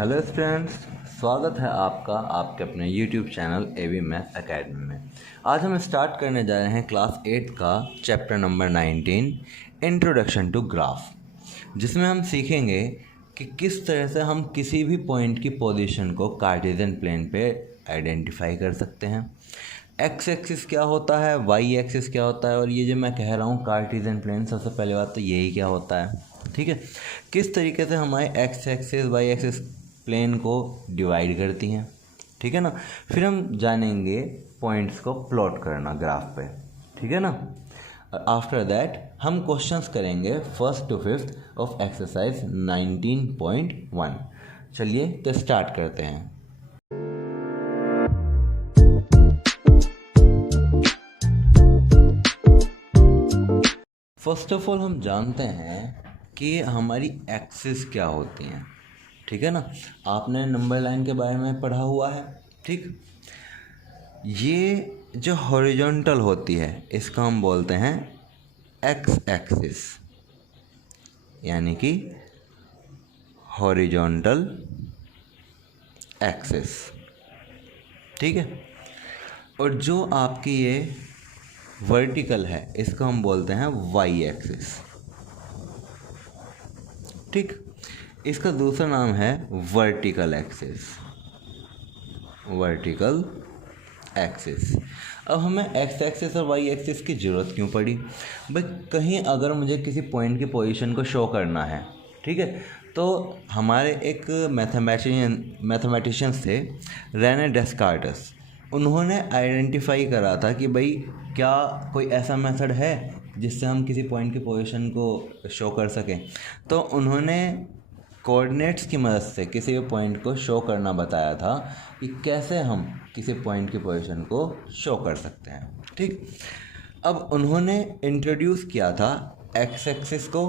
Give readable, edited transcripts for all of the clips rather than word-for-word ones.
Hello students, स्वागत है आपका आपके अपने YouTube channel AV math academy में। आज हम स्टार्ट करने जा रहे हैं क्लास 8 का chapter number 19 introduction to graph, जिसमें हम सीखेंगे कि किस तरह से हम किसी भी पॉइंट की पोजीशन को कार्टेशियन प्लेन पे आइडेंटिफाई कर सकते हैं। एक्स एक्सिस क्या होता है, वाई एक्सिस क्या होता है, और ये जो मैं कह रहा हूँ कार्टेशियन प्लेन, सबसे पहले बात तो यही क्या होता है। ठीक है, किस तरीके से हमारे x axis y axis plane को डिवाइड करती हैं। ठीक है ना, फिर हम जानेंगे पॉइंट्स को प्लॉट करना ग्राफ पे। ठीक है ना, आफ्टर दैट हम क्वेश्चंस करेंगे 1st to 5th of exercise 19.1। चलिए तो स्टार्ट करते हैं। फर्स्ट ऑफ ऑल हम जानते हैं कि हमारी एक्सिस क्या होती हैं। ठीक है ना, आपने नंबर लाइन के बारे में पढ़ा हुआ है। ठीक, ये जो हॉरिजॉन्टल होती है इसका हम बोलते हैं एक्स एक्सिस, यानी कि हॉरिजॉन्टल एक्सिस। ठीक है, और जो आपकी ये वर्टिकल है इसको हम बोलते हैं वाई एक्सिस। ठीक, इसका दूसरा नाम है वर्टिकल एक्सिस। Vertical axis. अब हमें एक्स एक्सिस और वाई एक्सिस की ज़रूरत क्यों पड़ी भाई? कहीं अगर मुझे किसी पॉइंट की पोजीशन को शो करना है, ठीक है, तो हमारे एक मैथमेटिशियंस थे, रेने डेस्कार्टस। उन्होंने आइडेंटिफाई करा था कि भाई क्या कोई ऐसा मेथड है जिससे हम किसी पॉइंट की पोजीशन को शो कर सकें। तो उन्होंने कोऑर्डिनेट्स की मदद से किसी भी पॉइंट को शो करना बताया था कि कैसे हम किसी पॉइंट की पोजीशन को शो कर सकते हैं। ठीक, अब उन्होंने इंट्रोड्यूस किया था एक्स एक्सिस को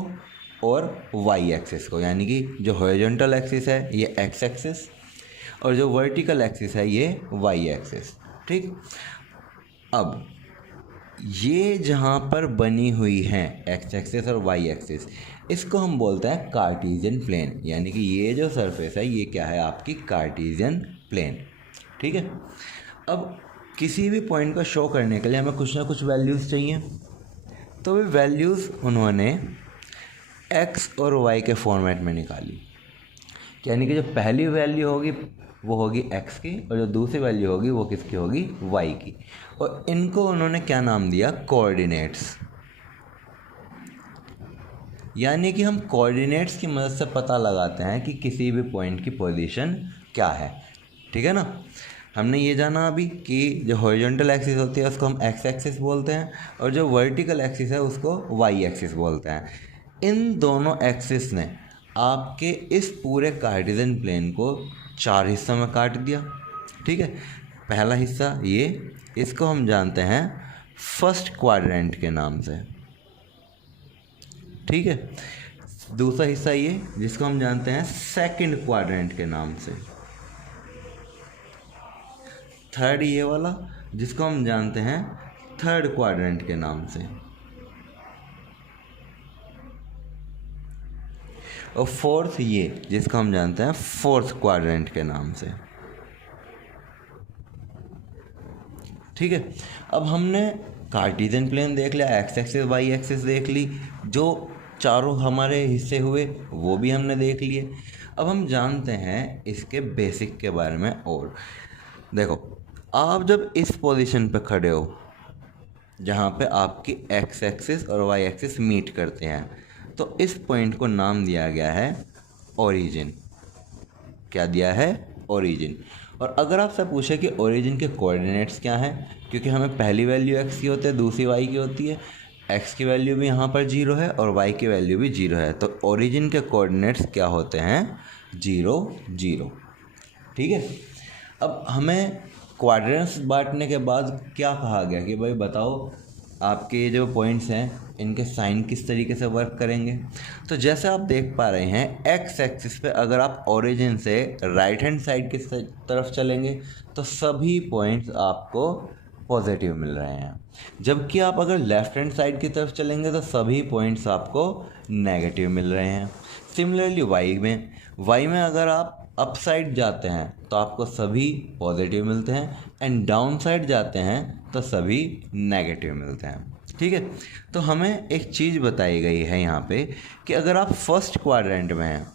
और वाई एक्सिस को, यानी कि जो हॉरिजॉन्टल एक्सिस है ये एक्स एक्सिस और जो वर्टिकल एक्सिस है ये वाई एक्सिस। ठीक, अब ये जहाँ पर बनी हुई हैं एक्स एक्सिस और वाई एक्सिस, इसको हम बोलते हैं कार्टेशियन प्लेन, यानी कि ये जो सरफेस है ये क्या है, आपकी कार्टेशियन प्लेन। ठीक है, अब किसी भी पॉइंट को शो करने के लिए हमें कुछ ना कुछ वैल्यूज़ चाहिए, तो वे वैल्यूज़ उन्होंने एक्स और वाई के फॉर्मेट में निकाली। यानी कि जो पहली वैल्यू होगी वो होगी एक्स की और जो दूसरी वैल्यू होगी वो किसकी होगी, वाई की। और इनको उन्होंने क्या नाम दिया, कोऑर्डिनेट्स। यानी कि हम कोऑर्डिनेट्स की मदद से पता लगाते हैं कि किसी भी पॉइंट की पोजीशन क्या है। ठीक है ना, हमने ये जाना अभी कि जो हॉरिजॉन्टल एक्सिस होती है उसको हम एक्स एक्सिस बोलते हैं और जो वर्टिकल एक्सिस है उसको वाई एक्सिस बोलते हैं। इन दोनों एक्सिस ने आपके इस पूरे कार्टेशियन प्लेन को 4 हिस्सों में काट दिया। ठीक है, पहला हिस्सा ये, इसको हम जानते हैं फर्स्ट क्वाड्रेंट के नाम से। ठीक है, दूसरा हिस्सा ये जिसको हम जानते हैं सेकंड क्वाड्रेंट के नाम से। थर्ड ये वाला जिसको हम जानते हैं थर्ड क्वाड्रेंट के नाम से। और फोर्थ ये जिसको हम जानते हैं फोर्थ क्वाड्रेंट के नाम से। ठीक है, अब हमने कार्टेशियन प्लेन देख लिया, एक्स एक्सिस वाई एक्सिस देख ली, जो चारों हमारे हिस्से हुए वो भी हमने देख लिए। अब हम जानते हैं इसके बेसिक के बारे में। और देखो, आप जब इस पोजीशन पे खड़े हो जहाँ पे आपकी एक्स एक्सिस और वाई एक्सिस मीट करते हैं, तो इस पॉइंट को नाम दिया गया है ओरिजिन। क्या दिया है, ओरिजिन। और अगर आपसे पूछे कि ओरिजिन के कोऑर्डिनेट्स क्या हैं, क्योंकि हमें पहली वैल्यू एक्स की होती है दूसरी वाई की होती है, एक्स की वैल्यू भी यहाँ पर 0 है और वाई की वैल्यू भी 0 है, तो ओरिजिन के कोऑर्डिनेट्स क्या होते हैं, 0 0। ठीक है, अब हमें क्वाड्रेंट्स बांटने के बाद क्या कहा गया कि भाई बताओ आपके ये जो पॉइंट्स हैं इनके साइन किस तरीके से वर्क करेंगे। तो जैसे आप देख पा रहे हैं एक्स एक्सिस पे अगर आप ओरिजिन से राइट हैंड साइड की तरफ चलेंगे तो सभी पॉइंट्स आपको पॉजिटिव मिल रहे हैं, जबकि आप अगर लेफ़्ट हैंड साइड की तरफ चलेंगे तो सभी पॉइंट्स आपको नेगेटिव मिल रहे हैं। सिमिलरली वाई में अगर आप अप साइड जाते हैं तो आपको सभी पॉजिटिव मिलते हैं, एंड डाउन साइड जाते हैं तो सभी नेगेटिव मिलते हैं। ठीक है, तो हमें एक चीज़ बताई गई है यहाँ पे कि अगर आप फर्स्ट क्वाड्रेंट में हैं,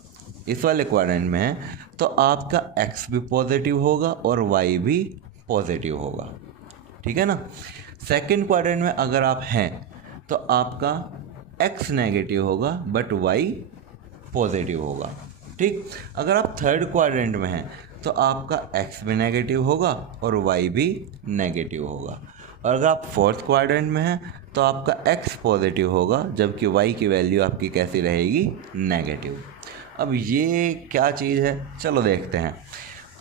इस वाले क्वाड्रेंट में हैं, तो आपका एक्स भी पॉजिटिव होगा और वाई भी पॉजिटिव होगा। ठीक है ना। सेकंड क्वाड्रेंट में अगर आप हैं तो आपका एक्स नेगेटिव होगा बट वाई पॉजिटिव होगा। ठीक, अगर आप थर्ड क्वाड्रेंट में हैं तो आपका एक्स भी नेगेटिव होगा और वाई भी नेगेटिव होगा। और अगर आप फोर्थ क्वाड्रेंट में हैं तो आपका एक्स पॉजिटिव होगा जबकि वाई की वैल्यू आपकी कैसी रहेगी, नेगेटिव। अब ये क्या चीज़ है, चलो देखते हैं।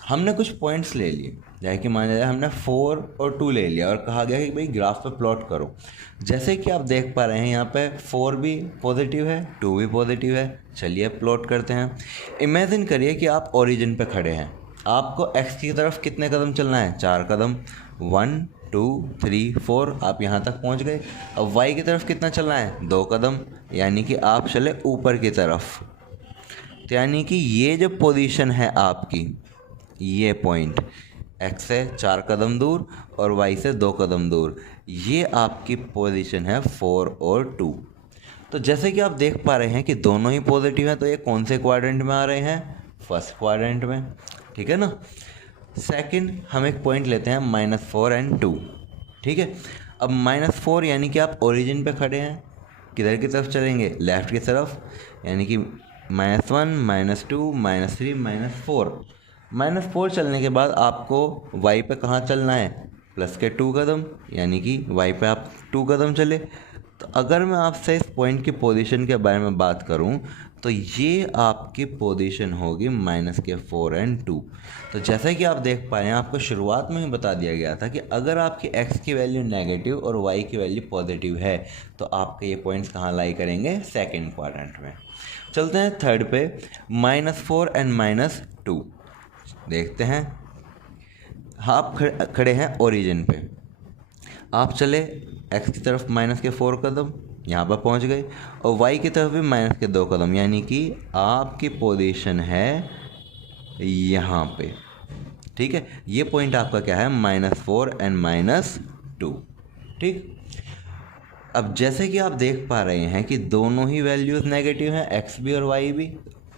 हमने कुछ पॉइंट्स ले लिए, जैसे कि मान लिया हमने 4 और 2 ले लिया और कहा गया कि भाई ग्राफ पे प्लॉट करो। जैसे कि आप देख पा रहे हैं यहाँ पे 4 भी पॉजिटिव है, 2 भी पॉजिटिव है। चलिए प्लॉट करते हैं। इमेजिन करिए कि आप ओरिजिन पे खड़े हैं, आपको एक्स की तरफ कितने कदम चलना है, 4 कदम, 1 2 3 4, आप यहाँ तक पहुँच गए। अब वाई की तरफ कितना चलना है, 2 कदम, यानी कि आप चले ऊपर की तरफ। तो यानी कि ये जो पोजीशन है आपकी, ये पॉइंट एक्स से 4 कदम दूर और वाई से 2 कदम दूर, ये आपकी पोजीशन है 4 और 2। तो जैसे कि आप देख पा रहे हैं कि दोनों ही पॉजिटिव हैं, तो ये कौन से क्वाड्रेंट में आ रहे हैं, फर्स्ट क्वाड्रेंट में। ठीक है ना। सेकंड हम एक पॉइंट लेते हैं -4 और 2। ठीक है, अब -4 यानी कि आप ओरिजिन पे खड़े हैं, किधर की तरफ चलेंगे, लेफ़्ट की तरफ, यानी कि -1 -2 -3 -4। -4 चलने के बाद आपको y पे कहाँ चलना है, प्लस के 2 कदम, यानी कि y पे आप 2 कदम चले। तो अगर मैं आपसे इस पॉइंट की पोजीशन के बारे में बात करूं तो ये आपकी पोजीशन होगी -4 और 2। तो जैसा कि आप देख पा रहे हैं, आपको शुरुआत में ही बता दिया गया था कि अगर आपकी x की वैल्यू नेगेटिव और y की वैल्यू पॉजिटिव है तो आपके ये पॉइंट्स कहाँ लाई करेंगे, सेकेंड क्वाड्रेंट में। चलते हैं थर्ड पे, -4 और -2 देखते हैं। आप खड़े हैं ओरिजिन पे, आप चले x की तरफ -4 कदम, यहाँ पर पहुँच गए, और y की तरफ भी -2 कदम, यानी कि आपकी पोजीशन है यहाँ पे। ठीक है, ये पॉइंट आपका क्या है, -4 और -2। ठीक, अब जैसे कि आप देख पा रहे हैं कि दोनों ही वैल्यूज़ नेगेटिव हैं, x भी और y भी।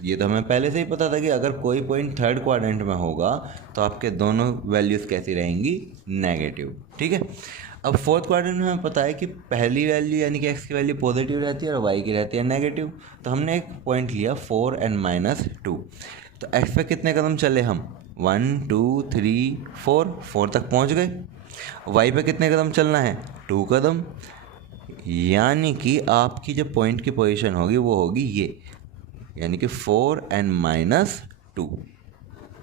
ये तो हमें पहले से ही पता था कि अगर कोई पॉइंट थर्ड क्वाड्रेंट में होगा तो आपके दोनों वैल्यूज़ कैसी रहेंगी, नेगेटिव। ठीक है, अब फोर्थ क्वाड्रेंट में हमें पता है कि पहली वैल्यू यानी कि x की वैल्यू पॉजिटिव रहती है और y की रहती है नेगेटिव। तो हमने एक पॉइंट लिया 4 और -2। तो x पे कितने कदम चले हम, 1 2 3 4 तक पहुंच गए। y पे कितने कदम चलना है, 2 कदम, यानी कि आपकी जो पॉइंट की पोजीशन होगी वो होगी ये, यानी कि 4 और -2।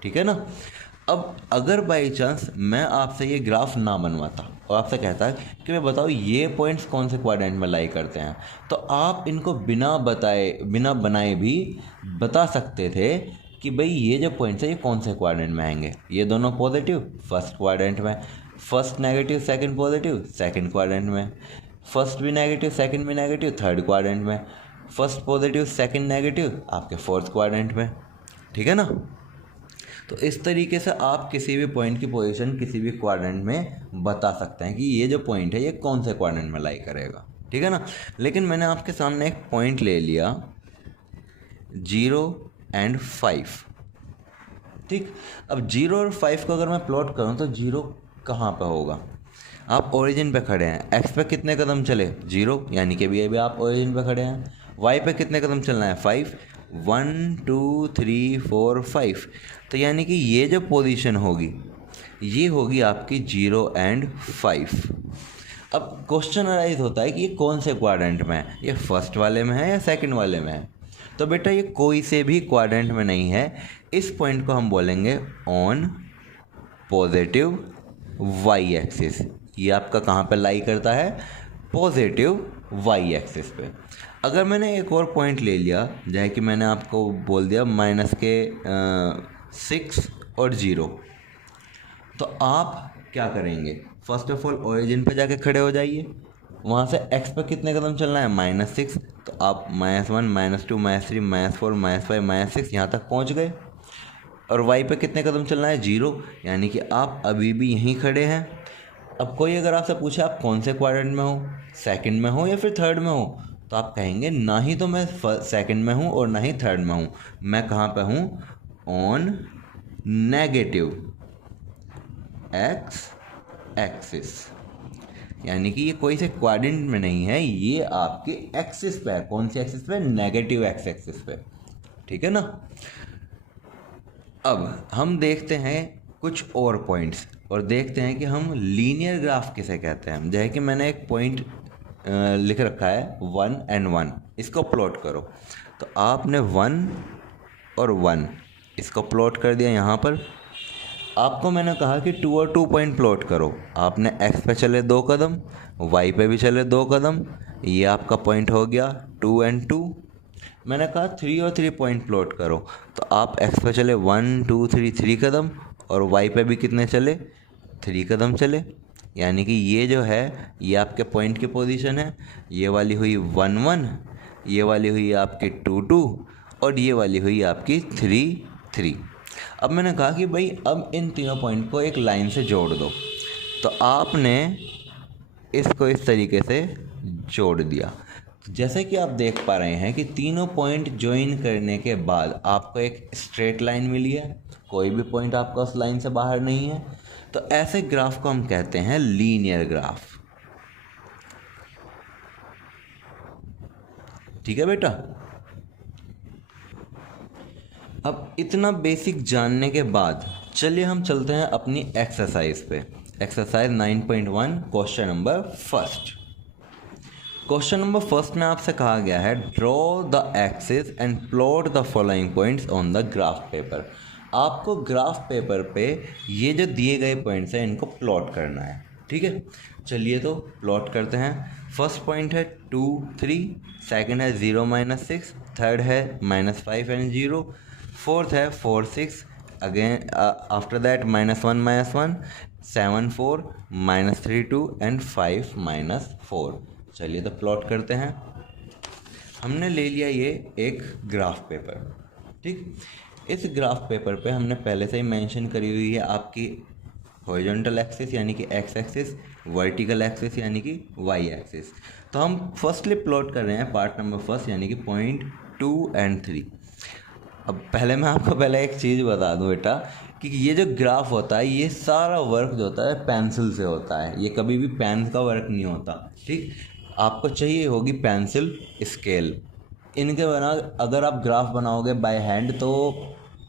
ठीक है ना। अब अगर बाई चांस मैं आपसे ये ग्राफ ना बनवाता और आपसे कहता कि मैं बताओ ये पॉइंट्स कौन से क्वाड्रेंट में लाई करते हैं, तो आप इनको बिना बनाए भी बता सकते थे कि भाई ये जो पॉइंट्स है ये कौन से क्वाड्रेंट में आएंगे। ये दोनों पॉजिटिव, फर्स्ट क्वाड्रेंट में, first negative second positive, second quadrant में, फर्स्ट भी नेगेटिव सेकंड भी नेगेटिव, थर्ड क्वाड्रेंट में, फर्स्ट पॉजिटिव सेकंड नेगेटिव आपके फोर्थ क्वाड्रेंट में। ठीक है ना। तो इस तरीके से आप किसी भी पॉइंट की पोजीशन किसी भी क्वाड्रेंट में बता सकते हैं कि ये जो पॉइंट है ये कौन से क्वाड्रेंट में लाई करेगा। ठीक है ना। लेकिन मैंने आपके सामने एक पॉइंट ले लिया 0 और 5। ठीक, अब 0 और 5 को अगर मैं प्लॉट करूं तो 0 कहाँ पे होगा, आप ओरिजिन पे खड़े हैं, एक्स पे कितने कदम चले, 0, यानी कि अभी आप ओरिजिन पे खड़े हैं। वाई पे कितने कदम चलना है, 5, 1 2 3 4 5। तो यानी कि ये जो पोजीशन होगी ये होगी आपकी 0 और 5। अब क्वेश्चन अराइज होता है कि ये कौन से क्वाड्रेंट में है, ये फर्स्ट वाले में है या सेकंड वाले में है। तो बेटा ये कोई से भी क्वाड्रेंट में नहीं है। इस पॉइंट को हम बोलेंगे ऑन पॉजिटिव वाई एक्सिस। ये आपका कहाँ पे लाई करता है, पॉजिटिव वाई एक्सिस पे। अगर मैंने एक और पॉइंट ले लिया, जैसे कि मैंने आपको बोल दिया -6 और 0, तो आप क्या करेंगे, फर्स्ट ऑफ ऑल ओरिजिन पे जाके खड़े हो जाइए। वहाँ से x पे कितने कदम चलना है, -6, तो आप -1 -2 -3 -4 -5 -6 यहाँ तक पहुँच गए। और वाई पे कितने कदम चलना है 0, यानी कि आप अभी भी यहीं खड़े हैं। अब कोई अगर आपसे पूछे आप कौन से क्वाड्रेंट में हो, सेकंड में हो या फिर थर्ड में हो, तो आप कहेंगे ना ही तो मैं सेकंड में हूँ और ना ही थर्ड में हूँ, मैं कहाँ पे हूँ, ऑन नेगेटिव एक्स एक्सिस, यानी कि ये कोई से क्वाड्रेंट में नहीं है, ये आपके एक्सिस पे है। कौन सी एक्सिस पे, नेगेटिव एक्स एक्सिस पे, ठीक है ना। अब हम देखते हैं कुछ और पॉइंट्स और देखते हैं कि हम लीनियर ग्राफ किसे कहते हैं। जैसे कि मैंने एक पॉइंट लिख रखा है 1 and 1, इसको प्लॉट करो, तो आपने 1 और 1 इसको प्लॉट कर दिया यहाँ पर। आपको मैंने कहा कि 2 और 2 पॉइंट प्लॉट करो, आपने x पे चले 2 कदम, y पे भी चले 2 कदम, ये आपका पॉइंट हो गया 2 and 2। मैंने कहा 3 और 3 पॉइंट प्लॉट करो, तो आप x पे चले 1 2 3 कदम और y पे भी कितने चले, 3 कदम चले, यानी कि ये जो है ये आपके पॉइंट की पोजीशन है। ये वाली हुई 1 1, ये वाली हुई आपकी 2 2 और ये वाली हुई आपकी 3 3। अब मैंने कहा कि भाई अब इन तीनों पॉइंट को एक लाइन से जोड़ दो, तो आपने इसको इस तरीके से जोड़ दिया। जैसे कि आप देख पा रहे हैं कि तीनों पॉइंट ज्वाइन करने के बाद आपको एक स्ट्रेट लाइन मिली है, कोई भी पॉइंट आपका उस लाइन से बाहर नहीं है, तो ऐसे ग्राफ को हम कहते हैं लीनियर ग्राफ। ठीक है बेटा। अब इतना बेसिक जानने के बाद चलिए हम चलते हैं अपनी एक्सरसाइज पे। Exercise 9.1 question number first. Question number first में आपसे कहा गया है draw the axis and plot the following points on the graph paper. आपको ग्राफ पेपर पे ये जो दिए गए पॉइंट्स हैं इनको प्लॉट करना है। ठीक है, चलिए तो प्लॉट करते हैं। फर्स्ट पॉइंट है 2 3, सेकंड है 0 -6, थर्ड है -5 and 0, फोर्थ है 4 6, अगेन आफ्टर दैट -1 -1, 7 4, -3 2 and 5 -4। चलिए तो प्लॉट करते हैं। हमने ले लिया ये एक ग्राफ पेपर। ठीक, इस ग्राफ पेपर पे हमने पहले से ही मेंशन करी हुई है आपकी हॉरिजॉन्टल एक्सिस यानी कि एक्स एक्सिस, वर्टिकल एक्सिस यानी कि वाई एक्सिस। तो हम फर्स्टली प्लॉट कर रहे हैं पार्ट नंबर फर्स्ट यानी कि पॉइंट 2 and 3। अब पहले मैं आपको पहले एक चीज़ बता दूं बेटा कि ये जो ग्राफ होता है ये सारा वर्क जो होता है पेंसिल से होता है, ये कभी भी पेन का वर्क नहीं होता। ठीक, आपको चाहिए होगी पेंसिल, स्केल, इनके बना अगर आप ग्राफ बनाओगे बाय हैंड तो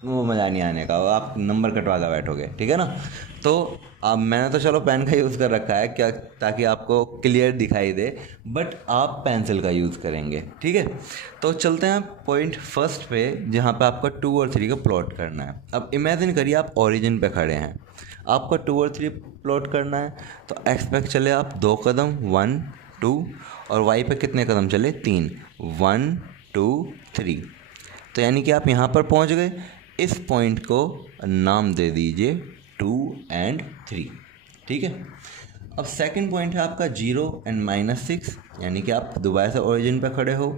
वो मज़ा नहीं आने का, आप नंबर कटवा कर बैठोगे। ठीक है ना। तो अब मैंने तो चलो पेन का यूज़ कर रखा है क्या, ताकि आपको क्लियर दिखाई दे, बट आप पेंसिल का यूज़ करेंगे। ठीक है, तो चलते हैं पॉइंट फर्स्ट पे जहाँ पे आपका 2 और 3 का प्लॉट करना है। अब इमेजिन करिए आप ओरिजिन पे खड़े हैं, आपको 2 और 3 प्लॉट करना है, तो एक्स पे चले आप 2 कदम 1 2 और वाई पे कितने कदम चले 3 1 2 3, तो यानी कि आप यहाँ पर पहुँच गए। इस पॉइंट को नाम दे दीजिए 2 and 3। ठीक है, अब सेकंड पॉइंट है आपका 0 and -6, यानी कि आप दोबारा से ओरिजिन पे खड़े हो,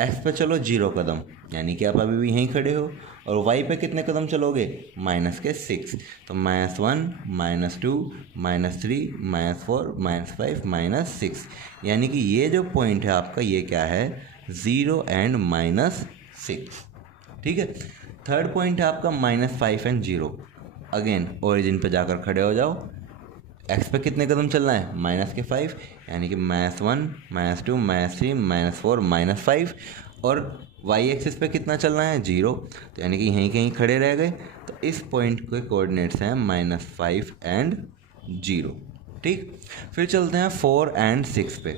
एक्स पे चलो 0 कदम, यानी कि आप अभी भी यहीं खड़े हो, और वाई पे कितने कदम चलोगे -6, तो -1 -2 -3 -4 -5 -6, यानी कि ये जो पॉइंट है आपका ये क्या है 0 and -6। ठीक है, थर्ड पॉइंट है आपका -5 and 0। अगेन ओरिजिन पे जाकर खड़े हो जाओ, एक्स पे कितने कदम चलना है -5, यानी कि -1 -2 -3 -4 -5, और वाई एक्सिस पे कितना चलना है 0, तो यानी कि यहीं कहीं खड़े रह गए। तो इस पॉइंट के कोऑर्डिनेट्स हैं -5 and 0। ठीक, फिर चलते हैं 4 and 6 पे।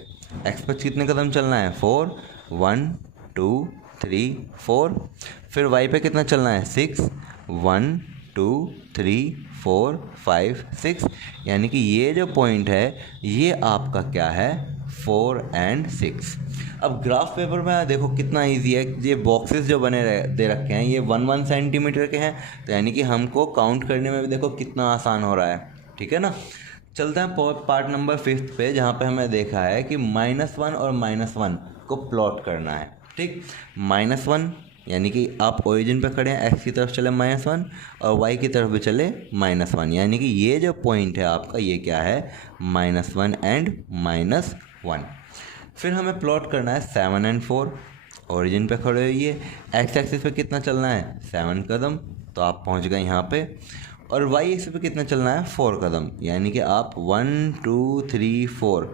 एक्स पे कितने कदम चलना है 4 1 2 3 4, फिर वाई पे कितना चलना है 6 1 2 3 4 5 6, यानी कि ये जो पॉइंट है ये आपका क्या है 4 and 6। अब ग्राफ पेपर में देखो कितना इजी है, ये बॉक्सेस जो बने दे रखे हैं ये 1 सेंटीमीटर के हैं, तो यानी कि हमको काउंट करने में भी देखो कितना आसान हो रहा है। ठीक है ना। चलते हैं पार्ट नंबर 5 पे जहाँ पे हमें देखा है कि -1 और -1 को प्लॉट करना है। ठीक, -1 यानी कि आप ओरिजिन पे खड़े हैं, एक्स की तरफ चले -1 और वाई की तरफ भी चले -1, यानी कि ये जो पॉइंट है आपका ये क्या है, -1 एंड -1। फिर हमें प्लॉट करना है 7 एंड 4। ओरिजिन पे खड़े होइए, एक्स एक्सिस पे कितना चलना है 7 कदम, तो आप पहुंच गए यहाँ पे। और वाई एक्सिस पे कितना चलना है 4 कदम, यानी कि आप 1 2 3 4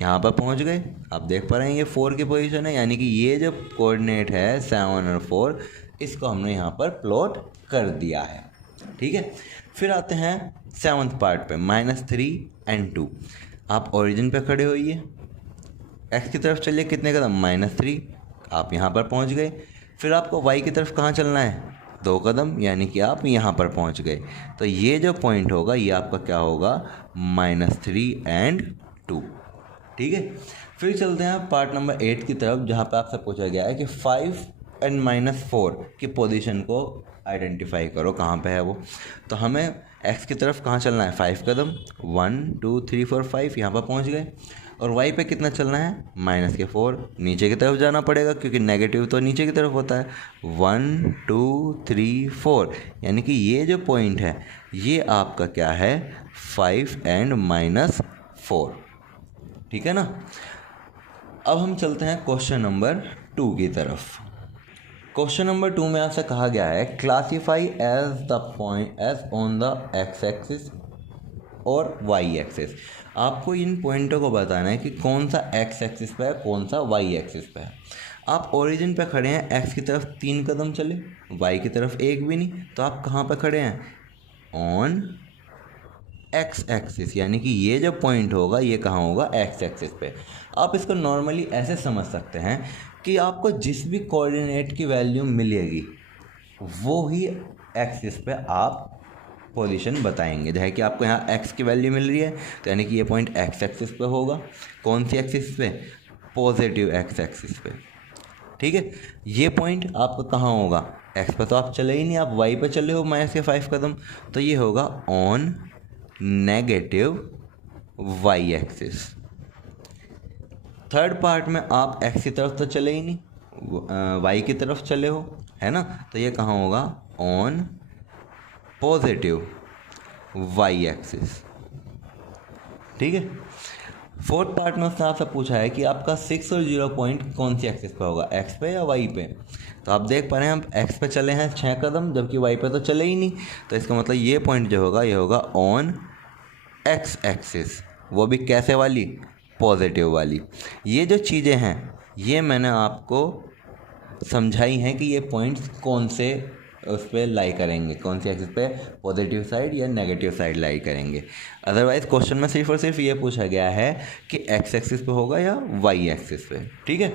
यहाँ पर पहुँच गए। आप देख पा रहे हैं ये 4 की पोजीशन है, यानी कि ये जो कोऑर्डिनेट है 7 और 4 इसको हमने यहाँ पर प्लॉट कर दिया है। ठीक है, फिर आते हैं 7th पार्ट पे, -3 एंड 2। आप ओरिजिन पे खड़े होइए, एक्स की तरफ चलिए कितने कदम, -3, आप यहाँ पर पहुँच गए। फिर आपको वाई की तरफ कहाँ चलना है 2 कदम, यानी कि आप यहाँ पर पहुँच गए। तो ये जो पॉइंट होगा ये आपका क्या होगा, -3 एंड 2। ठीक है, फिर चलते हैं पार्ट नंबर 8 की तरफ, जहाँ पे आपसे पूछा गया है कि 5 एंड -4 की पोजीशन को आइडेंटिफाई करो, कहाँ पे है वो। तो हमें एक्स की तरफ कहाँ चलना है 5 कदम, 1 2 3 4 5 यहाँ पर पहुँच गए। और वाई पे कितना चलना है -4, नीचे की तरफ जाना पड़ेगा क्योंकि नेगेटिव तो नीचे की तरफ होता है, 1 2 3 4, यानी कि ये जो पॉइंट है ये आपका क्या है 5 एंड -4। ठीक है ना। अब हम चलते हैं क्वेश्चन नंबर 2 की तरफ। क्वेश्चन नंबर 2 में आपसे कहा गया है classify as the point as on the x axis और वाई एक्सिस। आपको इन पॉइंटों को बताना है कि कौन सा एक्स एक्सिस पे है, कौन सा वाई एक्सिस पे है। आप ओरिजिन पे खड़े हैं, एक्स की तरफ 3 कदम चले, वाई की तरफ 1 भी नहीं, तो आप कहाँ पे खड़े हैं, ऑन एक्स एक्सिस, यानी कि ये जो पॉइंट होगा ये कहाँ होगा, एक्स एक्सिस पे। आप इसको नॉर्मली ऐसे समझ सकते हैं कि आपको जिस भी कोऑर्डिनेट की वैल्यू मिलेगी वो ही एक्सिस पे आप पोजीशन बताएंगे। जैसे कि आपको यहाँ एक्स की वैल्यू मिल रही है तो यानी कि ये पॉइंट एक्स एक्सिस पे होगा। कौन सी एक्सिस पे, पॉजिटिव एक्स एक्सिस पे। ठीक है, ये पॉइंट आपका कहाँ होगा, एक्स पे तो आप चले ही नहीं, आप वाई पे चले हो -5 कदम, तो ये होगा on negative y axis. Third part में आप एक्स की तरफ तो चले ही नहीं, वाई की तरफ चले हो, है ना, तो ये कहाँ होगा, ऑन पॉजिटिव वाई एक्सिस। ठीक है, फोर्थ पार्ट में उसने आपसे पूछा है कि आपका 6 और 0 पॉइंट कौन सी एक्सिस पे होगा, एक्स पे या वाई पे। तो आप देख पा रहे हैं हम एक्स पे चले हैं 6 कदम, जबकि वाई पे तो चले ही नहीं, तो इसका मतलब ये पॉइंट जो होगा ये होगा ऑन एक्स एक्सिस। वो भी कैसे वाली, पॉजिटिव वाली। ये जो चीज़ें हैं ये मैंने आपको समझाई हैं कि ये पॉइंट्स कौन से उस पर लाई करेंगे, कौन सी एक्सिस पे, पॉजिटिव साइड या नेगेटिव साइड लाई करेंगे। अदरवाइज क्वेश्चन में सिर्फ और सिर्फ ये पूछा गया है कि एक्स एक्सिस पे होगा या वाई एक्सिस पे। ठीक है,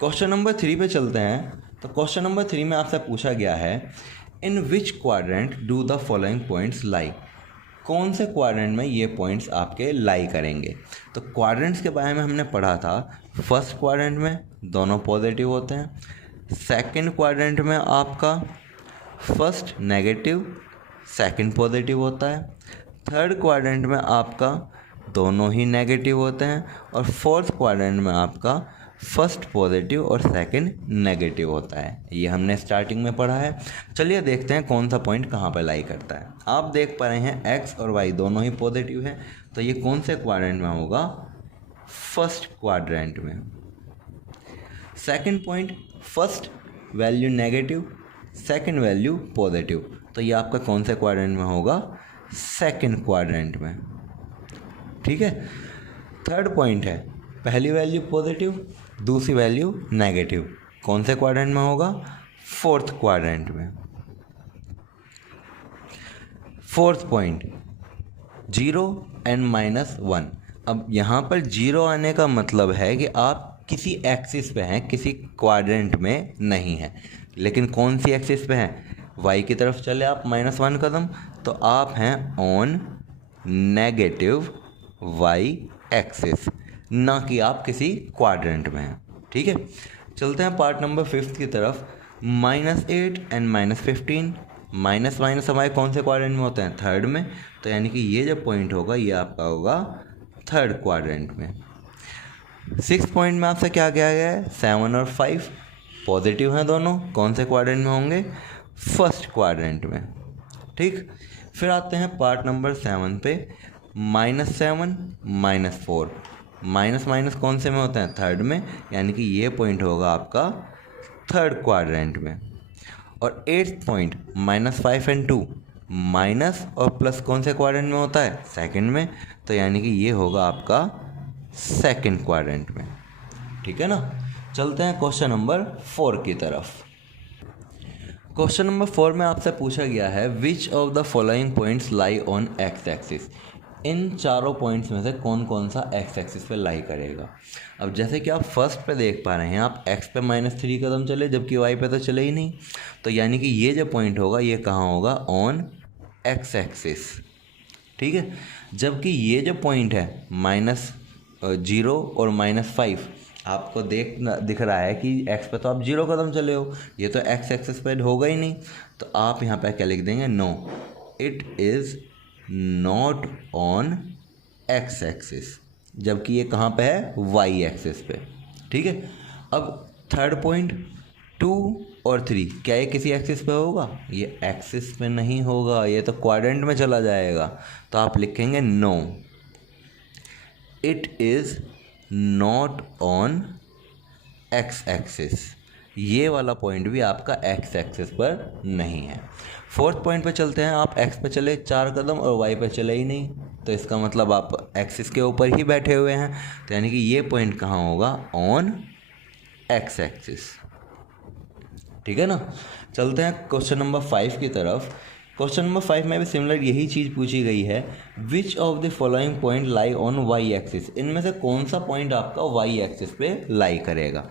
क्वेश्चन नंबर 3 पे चलते हैं। तो क्वेश्चन नंबर 3 में आपसे पूछा गया है in which quadrant do the following points lie. कौन से क्वाड्रेंट में ये पॉइंट्स आपके लाई करेंगे। तो क्वाड्रेंट्स के बारे में हमने पढ़ा था, फर्स्ट क्वाड्रेंट में दोनों पॉजिटिव होते हैं, सेकंड क्वाड्रेंट में आपका फर्स्ट नेगेटिव सेकंड पॉजिटिव होता है, थर्ड क्वाड्रेंट में आपका दोनों ही नेगेटिव होते हैं, और फोर्थ क्वाड्रेंट में आपका फर्स्ट पॉजिटिव और सेकंड नेगेटिव होता है। ये हमने स्टार्टिंग में पढ़ा है। चलिए देखते हैं कौन सा पॉइंट कहाँ पर लाई करता है। आप देख पा रहे हैं एक्स और वाई दोनों ही पॉजिटिव है, तो ये कौन से क्वाड्रेंट में होगा, फर्स्ट क्वाड्रेंट में। Second point, first value negative second value positive, तो ये आपका कौन से क्वाड्रेंट में होगा, सेकंड क्वाड्रेंट में। ठीक है, थर्ड पॉइंट है पहली वैल्यू पॉजिटिव दूसरी वैल्यू नेगेटिव, कौन से क्वाड्रेंट में होगा, फोर्थ क्वाड्रेंट में। Fourth point 0 and -1। अब यहाँ पर 0 आने का मतलब है कि आप किसी एक्सिस पे हैं, किसी क्वाड्रेंट में नहीं हैं। लेकिन कौन सी एक्सिस पे हैं, वाई की तरफ चले आप -1 कदम, तो आप हैं ऑन नेगेटिव वाई एक्सिस, ना कि आप किसी क्वाड्रेंट में हैं। ठीक है, चलते हैं पार्ट नंबर 5 की तरफ। -8 एंड -15, माइनस माइनस हमारे कौन से क्वाड्रेंट में होते हैं, थर्ड में, तो यानी कि ये जो पॉइंट होगा ये आपका होगा थर्ड क्वाड्रेंट में। 6 पॉइंट में आपसे क्या किया गया है, 7 और 5, पॉजिटिव हैं दोनों, कौन से क्वाड्रेंट में होंगे, फर्स्ट क्वाड्रेंट में। ठीक, फिर आते हैं पार्ट नंबर 7 पे, -7 -4, माइनस माइनस कौन से में होते हैं, थर्ड में, यानी कि ये पॉइंट होगा आपका थर्ड क्वाड्रेंट में। और 8th पॉइंट -5 और 2, माइनस और प्लस कौन से क्वाड्रेंट में होता है, सेकंड में, तो यानी कि ये होगा आपका सेकंड क्वाड्रेंट में। ठीक है ना। चलते हैं क्वेश्चन नंबर 4 की तरफ। क्वेश्चन नंबर 4 में आपसे पूछा गया है which of the following points lie on x axis. इन चारों पॉइंट्स में से कौन कौन सा एक्स एक्सिस पे लाई करेगा। अब जैसे कि आप फर्स्ट पे देख पा रहे हैं, आप एक्स पे -3 कदम चले जबकि वाई पे तो चले ही नहीं, तो यानी कि ये जो पॉइंट होगा ये कहाँ होगा, ऑन एक्स एक्सिस। ठीक है, जबकि ये जो पॉइंट है -0 और -5, आपको दिख रहा है कि एक्स पे तो आप 0 कदम चले हो, ये तो एक्स एक्सिस पे होगा ही नहीं, तो आप यहाँ पे क्या लिख देंगे, no it is not on x axis, जबकि ये कहाँ पे है, वाई एक्सिस पे। ठीक है, अब थर्ड पॉइंट 2 और 3, क्या ये किसी एक्सिस पे होगा, ये एक्सिस पे नहीं होगा, ये तो क्वाड्रेंट में चला जाएगा, तो आप लिखेंगे no it is not on x axis, ये वाला पॉइंट भी आपका एक्स एक्सिस पर नहीं है। फोर्थ पॉइंट पे चलते हैं, आप एक्स पे चले 4 कदम और वाई पे चले ही नहीं, तो इसका मतलब आप एक्सिस के ऊपर ही बैठे हुए हैं, तो यानी कि ये पॉइंट कहाँ होगा, ऑन एक्स एक्सिस। ठीक है ना। चलते हैं क्वेश्चन नंबर 5 की तरफ। क्वेश्चन नंबर 5 में भी सिमिलर यही चीज़ पूछी गई है, which of the following point lie on y axis. इनमें से कौन सा पॉइंट आपका वाई एक्सिस पे लाई करेगा।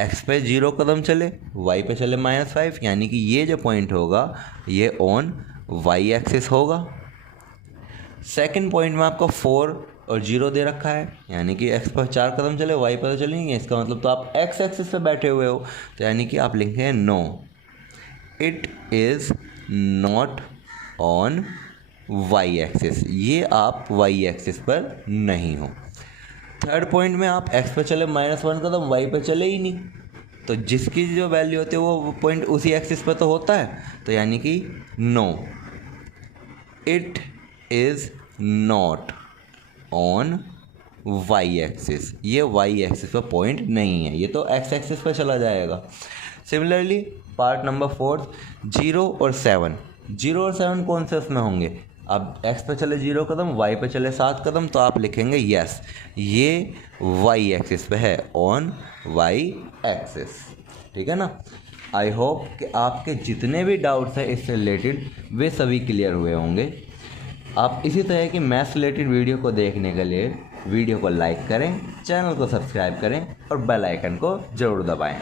एक्स पे 0 कदम चले, वाई पे चले -5, यानी कि ये जो पॉइंट होगा ये ऑन वाई एक्सिस होगा। सेकंड पॉइंट में आपको 4 और 0 दे रखा है, यानी कि एक्स पर 4 कदम चले, वाई पर तो चलेंगे, इसका मतलब तो आप एक्स एक्सिस पे बैठे हुए हो, तो यानी कि आप लिखेंगे no it is not on y axis, ये आप वाई एक्सिस पर नहीं हो। थर्ड पॉइंट में आप एक्स पे चले -1 कदम, वाई पे चले ही नहीं, तो जिसकी जो वैल्यू होती है वो पॉइंट उसी एक्सिस पे तो होता है, तो यानी कि no it is not on y axis, ये वाई एक्सिस पे पॉइंट नहीं है, ये तो एक्स एक्सिस पे चला जाएगा। सिमिलरली पार्ट नंबर 4, 0 और 7, 0 और 7 कौन से उसमें होंगे, अब एक्स पे चले 0 कदम, वाई पे चले 7 कदम, तो आप लिखेंगे यस ये वाई एक्सिस पे है, ऑन वाई एक्सिस। ठीक है ना। आई होप कि आपके जितने भी डाउट्स हैं इससे रिलेटेड वे सभी क्लियर हुए होंगे। आप इसी तरह की मैथ्स रिलेटेड वीडियो को देखने के लिए वीडियो को लाइक करें, चैनल को सब्सक्राइब करें और बेल आइकन को ज़रूर दबाएं।